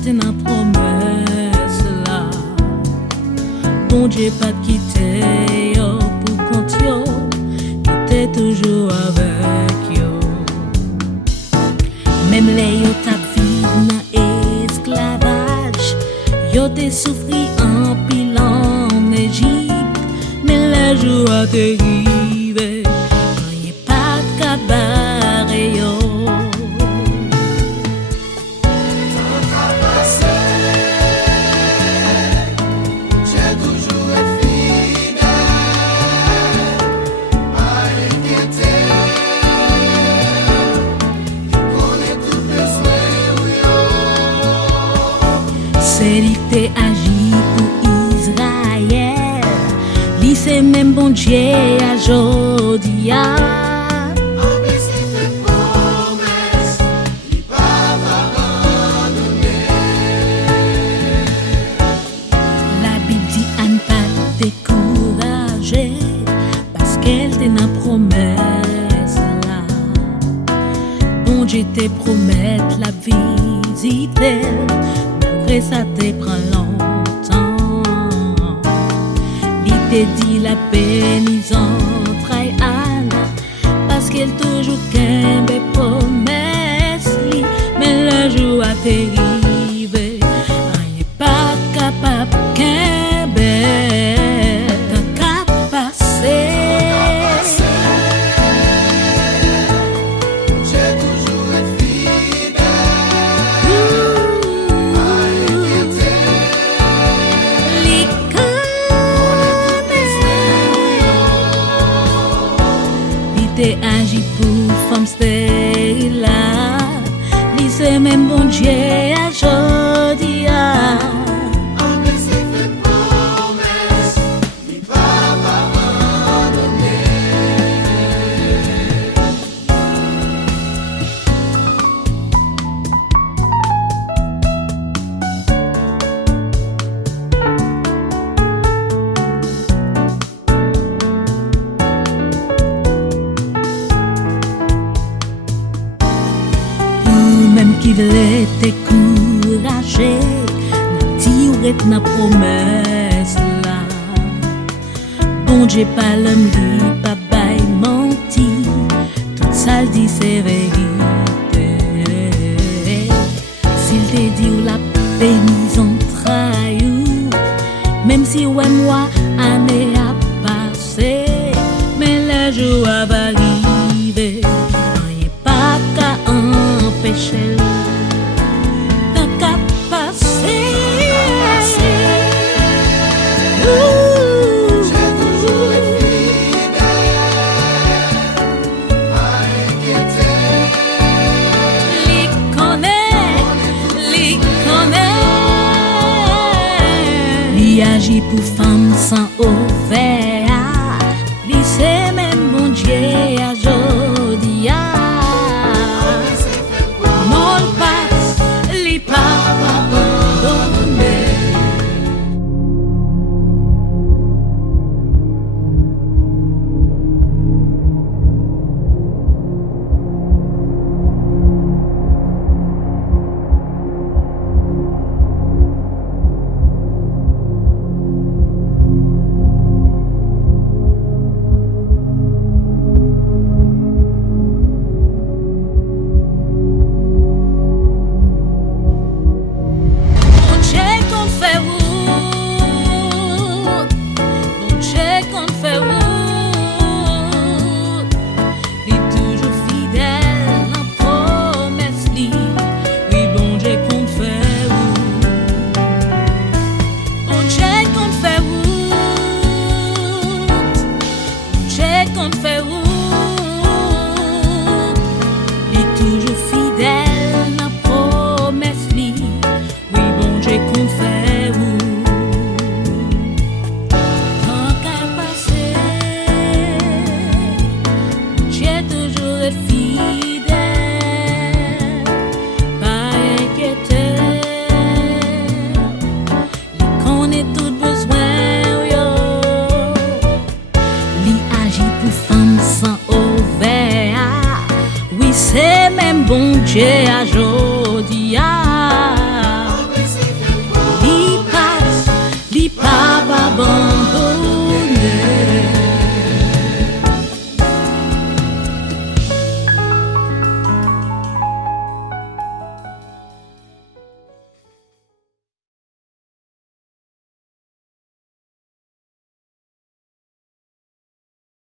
porter ma promesse là. Bon Dieu pas quitter yo pour compte yo, qui était toujours avec yo. Même les yo tap vivre dans esclavage, yo te souffri en pile en Égypte, mais le jour a arrivé, rien pas de cabaret yo. C'est lui qui agi pour Israël, lui c'est même bon Dieu à Jodia. La Bible dit à ne pas décourager, parce qu'elle te n'a promesse là. Bon Dieu te promet la visite, malgré ça te prend longtemps. Il te dit la pénison trahi Anna, parce qu'elle toujours qu'un bel promesse li, mais le jour a arrivé, rien pas capable qu'un bel t'en passer. T'es agi pour femme stérile, lui c'est même bon Dieu à Jodia. Même qui voulait t'encourager, n'a tiré na promesse là. Bon Dieu pas l'homme dit, pas bail menti, tout ça dit c'est vérité. S'il te dit ou la pénison trahi, même si ouais moi année a passé, mais le jour va arriver, rien pas qu'à empêcher de passer. J'ai toujours été fidèle, pas inquiété. Les connaît, lui agit pour femme sans ouvert, lui c'est même bon Dieu à Jodia. C'est même bon Dieu à jour.